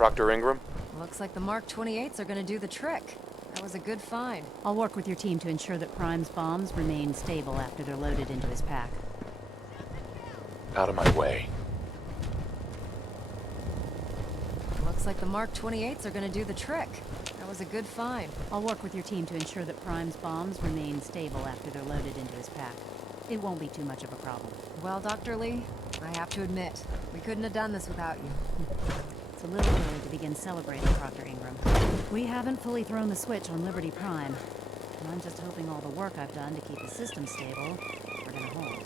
Proctor Ingram? Looks like the Mark 28s are gonna do the trick. That was a good find. I'll work with your team to ensure that Prime's bombs remain stable after they're loaded into his pack. Out of my way. Looks like the Mark 28s are gonna do the trick. That was a good find. I'll work with your team to ensure that Prime's bombs remain stable after they're loaded into his pack. It won't be too much of a problem. Well, Dr. Lee, I have to admit, we couldn't have done this without you. It's a little early to begin celebrating, Proctor Ingram. We haven't fully thrown the switch on Liberty Prime. And I'm just hoping all the work I've done to keep the system stable, we're gonna hold.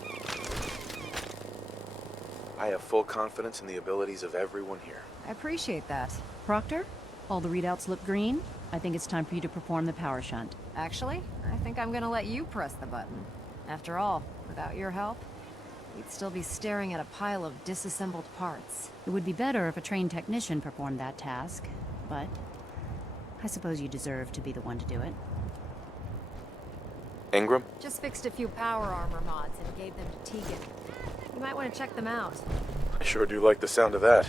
I have full confidence in the abilities of everyone here. I appreciate that. Proctor, all the readouts look green. I think it's time for you to perform the power shunt. Actually, I think I'm gonna let you press the button. After all, without your help, we'd still be staring at a pile of disassembled parts. It would be better if a trained technician performed that task, but I suppose you deserve to be the one to do it. Ingram? Just fixed a few power armor mods and gave them to Tegan. You might want to check them out. I sure do like the sound of that.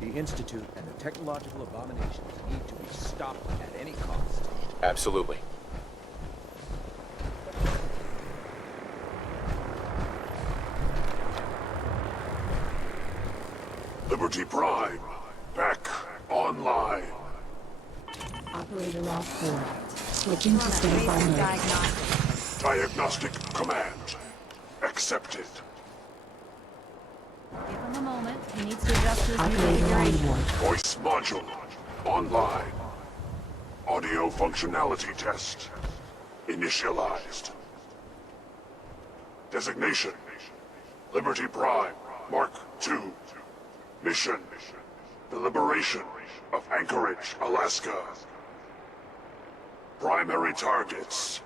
The Institute and the technological abominations need to be stopped at any cost. Absolutely. Liberty Prime, back online. Operator lost board. Switching to standby mode. Diagnostic command accepted. Give him a moment. He needs to adjust his new Operator on configuration. board. Voice module online. Audio functionality test initialized. Designation: Liberty Prime, Mark II. Mission: the liberation of Anchorage, Alaska. Primary targets: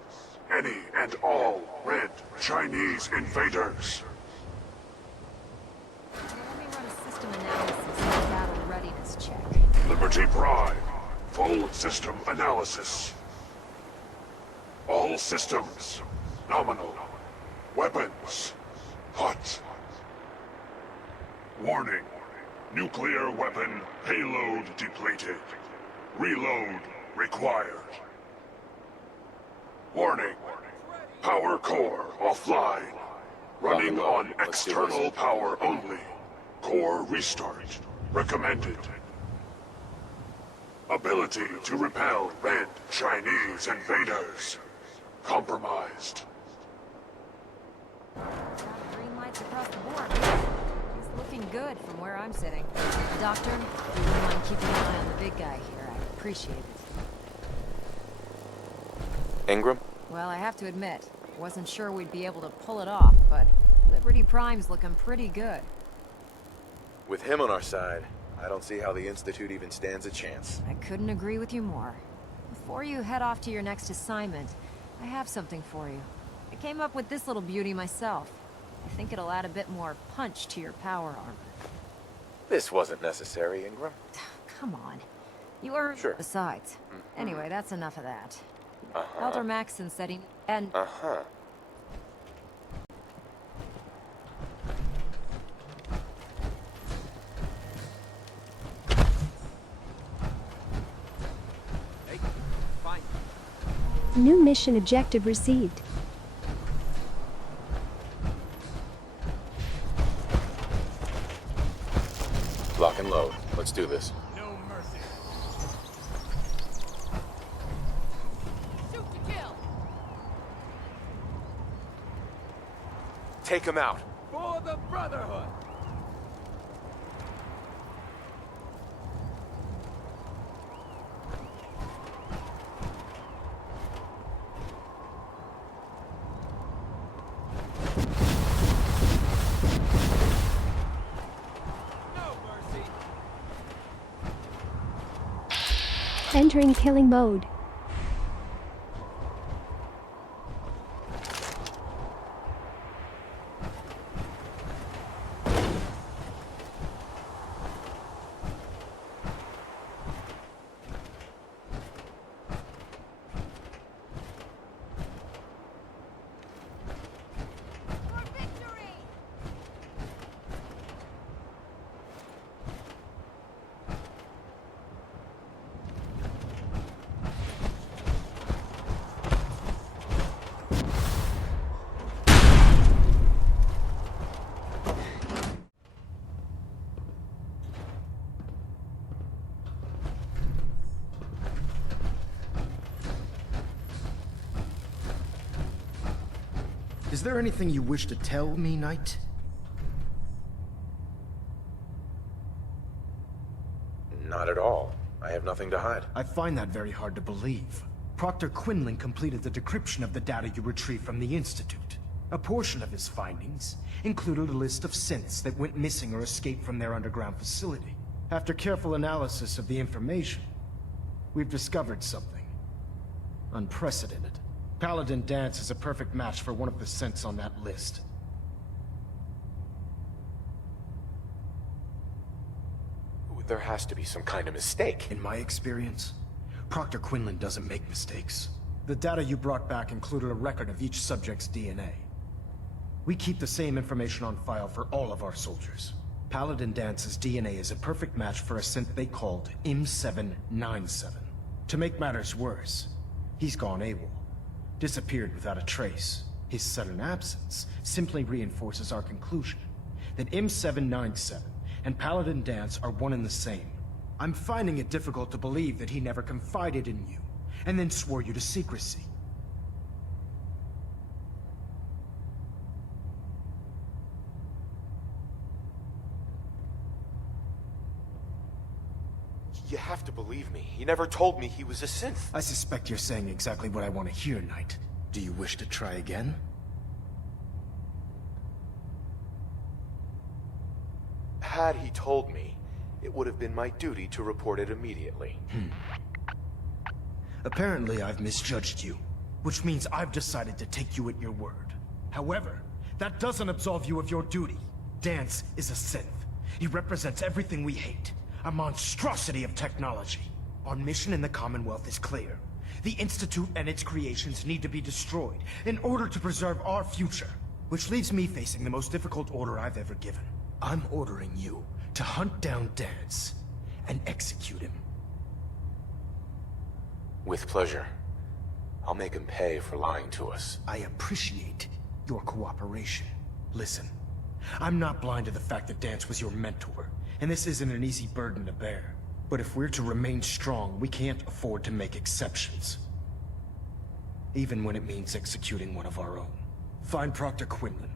any and all red Chinese invaders. Let me run a system analysis and a battle readiness check. Liberty Prime, full system analysis. All systems nominal. Weapons hot. Warning: nuclear weapon payload depleted. Reload required. Warning: power core offline. Running on external power only. Core restart recommended. Ability to repel red Chinese invaders compromised. Green lights across the board. He's looking good from where I'm sitting. Doctor, if you wouldn't mind keeping an eye on the big guy here, I'd appreciate it. Ingram? Well, I have to admit, wasn't sure we'd be able to pull it off, but Liberty Prime's looking pretty good. With him on our side, I don't see how the Institute even stands a chance. I couldn't agree with you more. Before you head off to your next assignment, I have something for you. I came up with this little beauty myself. I think it'll add a bit more punch to your power armor. This wasn't necessary, Ingram. Come on. You are... Sure. Besides. Anyway, that's enough of that. Uh-huh. Elder Maxson said he... And... Uh-huh. Hey, fine. New mission objective received. Lock and load. Let's do this. No mercy. Shoot to kill! Take him out. For the Brotherhood! No mercy. Entering killing mode. Is there anything you wish to tell me, Knight? Not at all. I have nothing to hide. I find that very hard to believe. Proctor Quinlan completed the decryption of the data you retrieved from the Institute. A portion of his findings included a list of synths that went missing or escaped from their underground facility. After careful analysis of the information, we've discovered something unprecedented. Paladin Dance is a perfect match for one of the synths on that list. There has to be some kind of mistake. In my experience, Proctor Quinlan doesn't make mistakes. The data you brought back included a record of each subject's DNA. We keep the same information on file for all of our soldiers. Paladin Dance's DNA is a perfect match for a synth they called M797. To make matters worse, he's gone AWOL. Disappeared without a trace. His sudden absence simply reinforces our conclusion that M797 and Paladin Dance are one and the same. I'm finding it difficult to believe that he never confided in you, and then swore you to secrecy. You have to believe me. He never told me he was a synth. I suspect you're saying exactly what I want to hear, Knight. Do you wish to try again? Had he told me, it would have been my duty to report it immediately. Apparently I've misjudged you, which means I've decided to take you at your word. However, that doesn't absolve you of your duty. Dance is a synth. He represents everything we hate. A monstrosity of technology. Our mission in the Commonwealth is clear. The Institute and its creations need to be destroyed in order to preserve our future. Which leaves me facing the most difficult order I've ever given. I'm ordering you to hunt down Dance and execute him. With pleasure. I'll make him pay for lying to us. I appreciate your cooperation. Listen, I'm not blind to the fact that Dance was your mentor, and this isn't an easy burden to bear. But if we're to remain strong, we can't afford to make exceptions. Even when it means executing one of our own. Find Proctor Quinlan.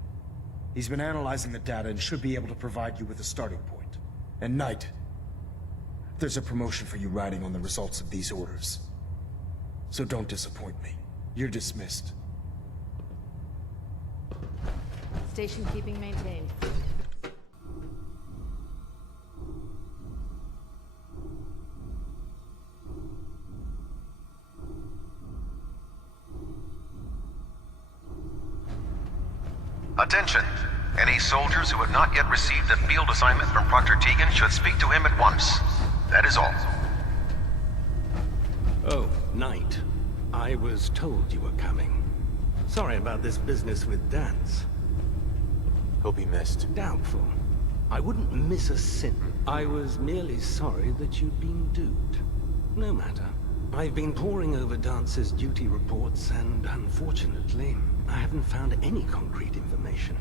He's been analyzing the data and should be able to provide you with a starting point. And Knight, there's a promotion for you riding on the results of these orders. So don't disappoint me. You're dismissed. Station keeping maintained. Attention! Any soldiers who have not yet received a field assignment from Proctor Tegan should speak to him at once. That is all. Oh, Knight. I was told you were coming. Sorry about this business with Dance. He'll be missed. Doubtful. I wouldn't miss a sin. I was merely sorry that you'd been duped. No matter. I've been poring over Dance's duty reports, and unfortunately, I haven't found any concrete information.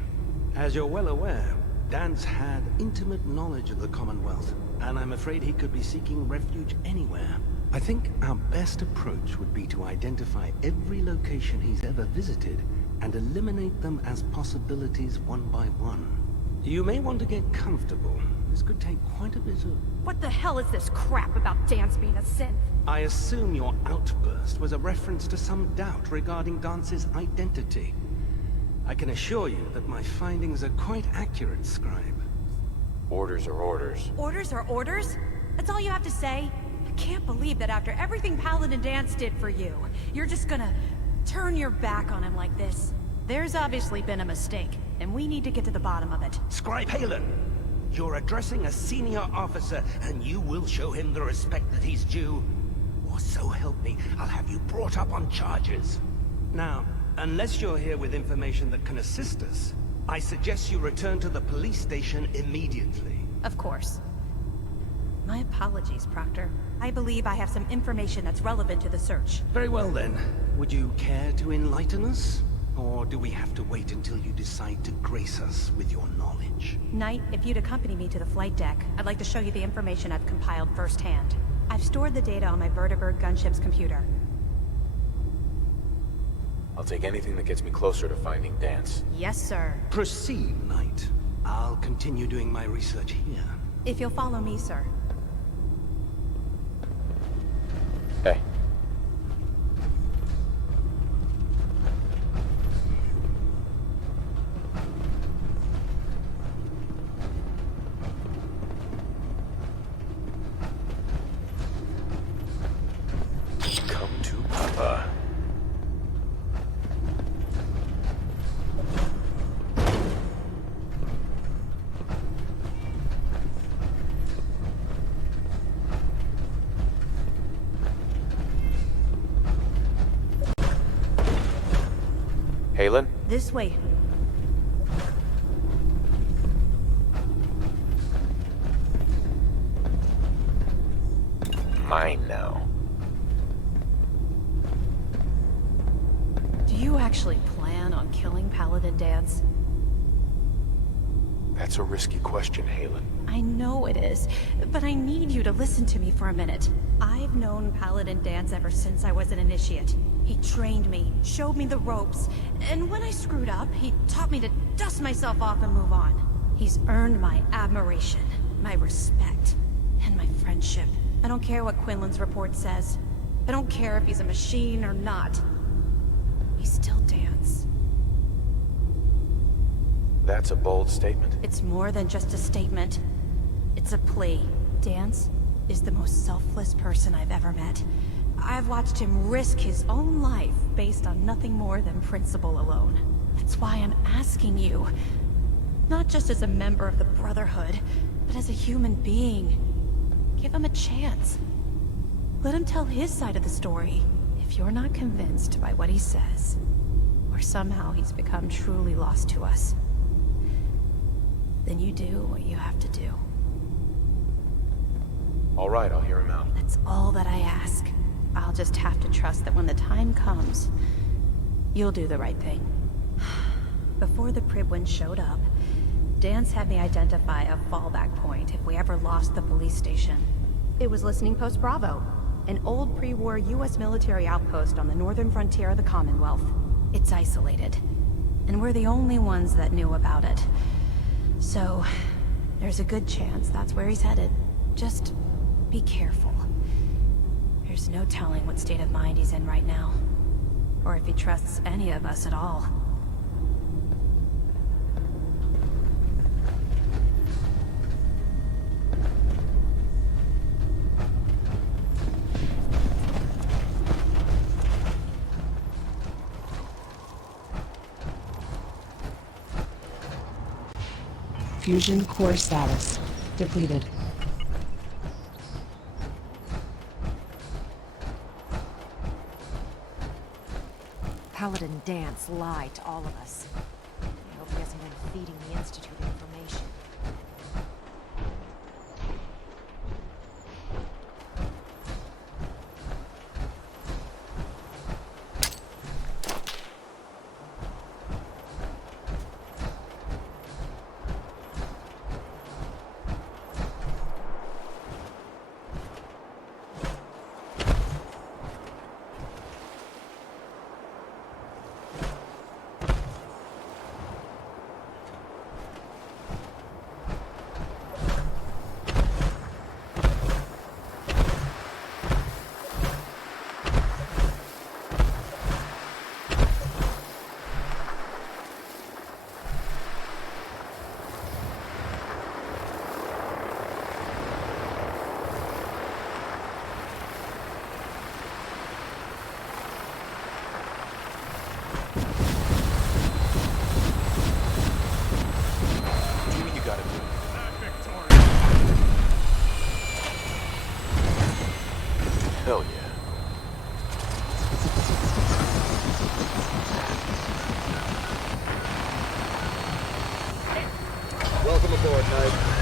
As you're well aware, Dance had intimate knowledge of the Commonwealth, and I'm afraid he could be seeking refuge anywhere. I think our best approach would be to identify every location he's ever visited and eliminate them as possibilities one by one. You may want to get comfortable. This could take quite a bit of... What the hell is this crap about Dance being a synth? I assume your outburst was a reference to some doubt regarding Dance's identity. I can assure you that my findings are quite accurate, Scribe. Orders are orders. Orders are orders? That's all you have to say? I can't believe that after everything Paladin Dance did for you, you're just gonna turn your back on him like this. There's obviously been a mistake, and we need to get to the bottom of it. Scribe Halen, you're addressing a senior officer, and you will show him the respect that he's due. Or so help me, I'll have you brought up on charges. Now, unless you're here with information that can assist us, I suggest you return to the police station immediately. Of course. My apologies, Proctor. I believe I have some information that's relevant to the search. Very well then. Would you care to enlighten us? Or do we have to wait until you decide to grace us with your knowledge? Knight, if you'd accompany me to the flight deck, I'd like to show you the information I've compiled firsthand. I've stored the data on my Vertibird gunship's computer. I'll take anything that gets me closer to finding Dance. Yes, sir. Proceed, Knight. I'll continue doing my research here. If you'll follow me, sir. Hey. Come to Papa. Halen? This way. Mine now. Do you actually plan on killing Paladin Dance? That's a risky question, Halen. I know it is, but I need you to listen to me for a minute. I've known Paladin Dance ever since I was an initiate. He trained me, showed me the ropes, and when I screwed up, he taught me to dust myself off and move on. He's earned my admiration, my respect, and my friendship. I don't care what Quinlan's report says. I don't care if he's a machine or not. He's still Dance. That's a bold statement. It's more than just a statement. It's a plea. Dance is the most selfless person I've ever met. I've watched him risk his own life based on nothing more than principle alone. That's why I'm asking you. Not just as a member of the Brotherhood, but as a human being. Give him a chance. Let him tell his side of the story. If you're not convinced by what he says, or somehow he's become truly lost to us, then you do what you have to do. All right, I'll hear him out. That's all that I ask. I'll just have to trust that when the time comes, you'll do the right thing. Before the Pribwin showed up, Dance had me identify a fallback point if we ever lost the police station. It was Listening Post Bravo, an old pre-war US military outpost on the northern frontier of the Commonwealth. It's isolated, and we're the only ones that knew about it. So, there's a good chance that's where he's headed. Just be careful. There's no telling what state of mind he's in right now, or if he trusts any of us at all. Fusion core status depleted. Paladin Dance lied to all of us. I hope he hasn't been feeding the Institute information. Hell yeah. Welcome aboard, Knight.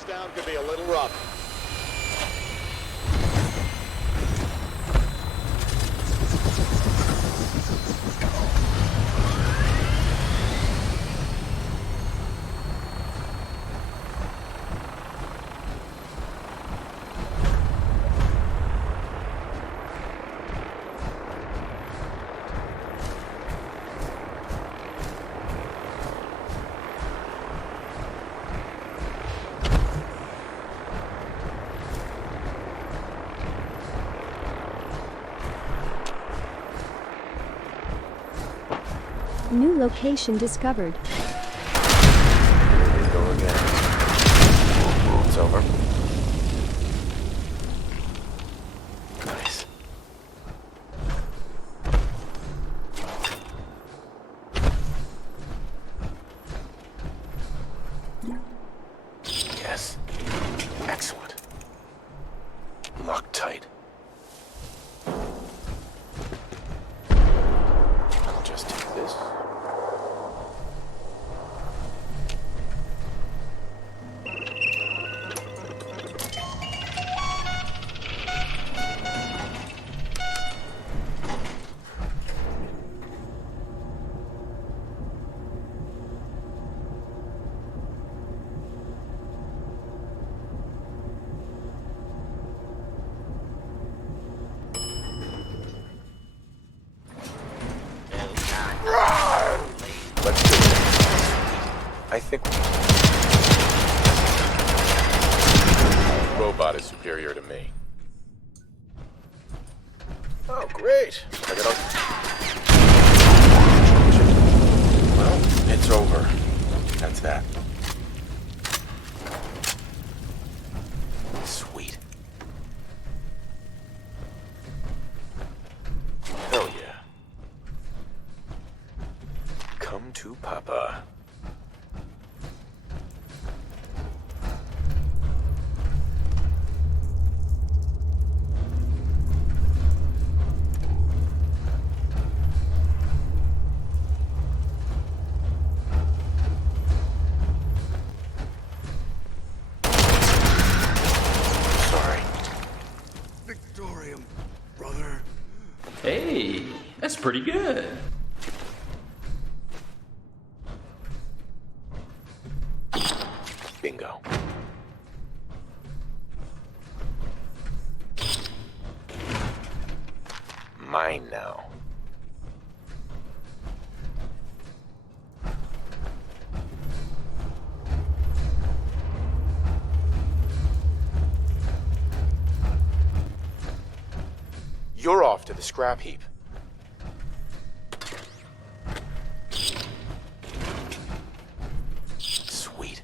touchdown could be a little rough. New location discovered. Here we go again. It's over. Nice. Yes. Excellent. Lock tight. I'll just take this. Let's do it. I think robot is superior to me. Oh, great. I got Well, it's over. That's that. Sweet. Hell yeah. Come to Papa. Sorry. Victorium, brother. Hey, that's pretty good. Bingo. Mine now. You're off to the scrap heap. Sweet.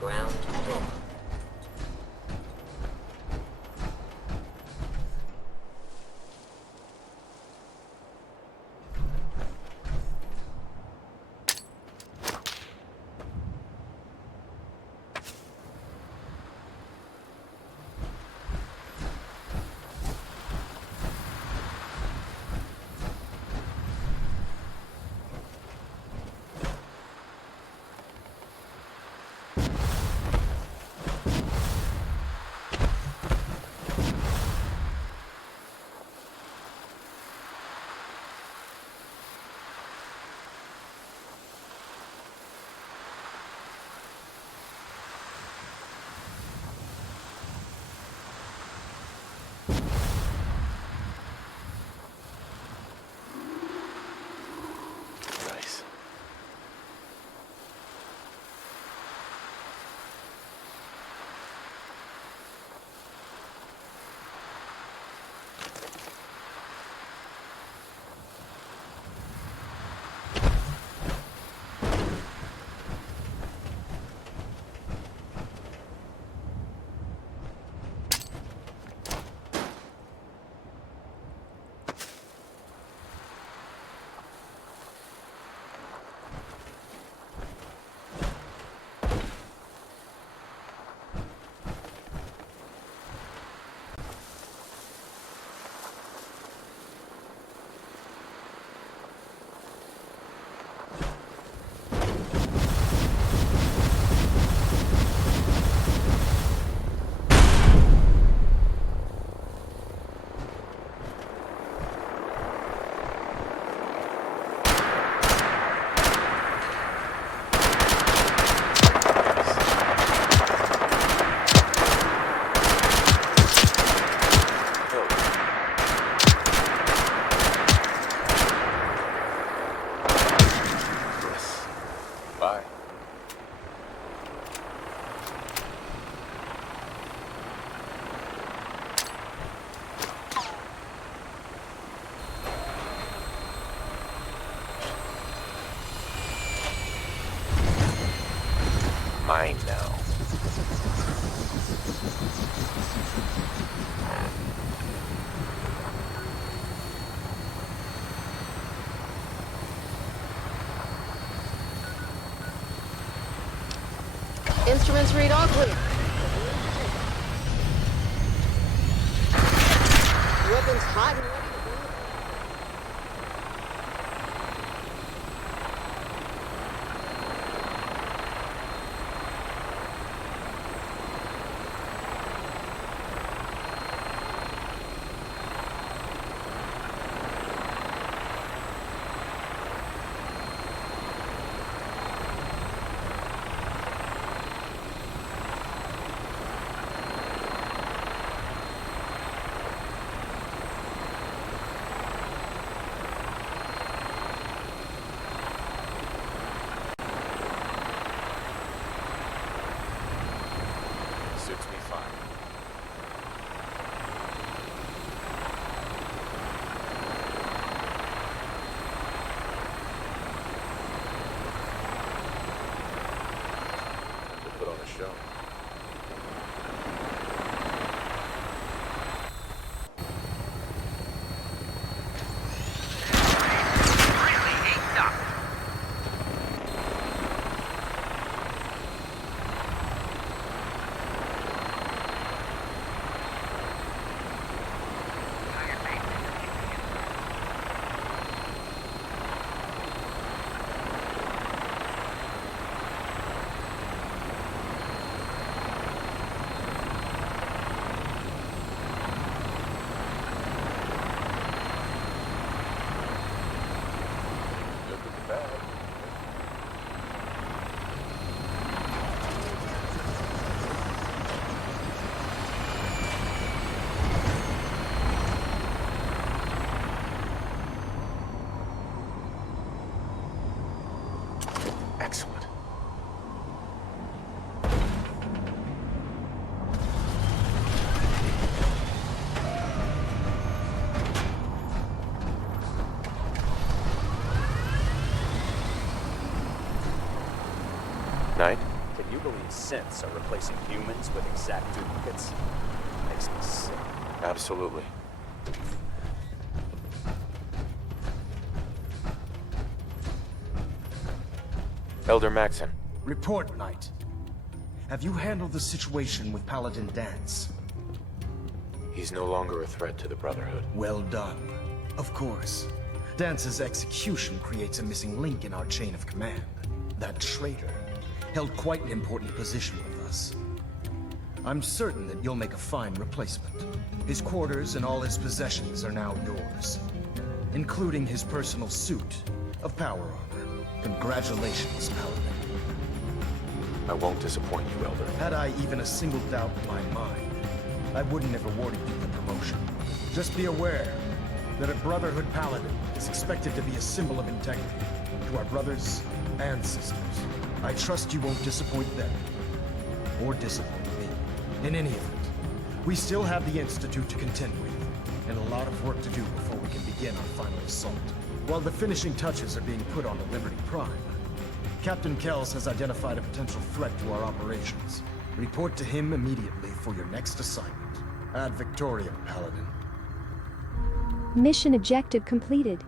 Ground floor. Bye. Mine now. Instruments read all clear. Weapons hot and ready to go. Suits me fine. To put on a show. Look at the bag. Excellent. Knight? Can you believe synths are replacing humans with exact duplicates? Makes me sick. Absolutely. Elder Maxon. Report, Knight. Have you handled the situation with Paladin Dance? He's no longer a threat to the Brotherhood. Well done. Of course. Dance's execution creates a missing link in our chain of command. That traitor held quite an important position with us. I'm certain that you'll make a fine replacement. His quarters and all his possessions are now yours, including his personal suit of power armor. Congratulations, Paladin. I won't disappoint you, Elder. Had I even a single doubt in my mind, I wouldn't have awarded you the promotion. Just be aware that a Brotherhood Paladin is expected to be a symbol of integrity to our brothers and sisters. I trust you won't disappoint them, or disappoint me. In any event, we still have the Institute to contend with, and a lot of work to do before we can begin our final assault. While the finishing touches are being put on the Liberty Prime, Captain Kells has identified a potential threat to our operations. Report to him immediately for your next assignment. Ad Victoriam, Paladin. Mission objective completed.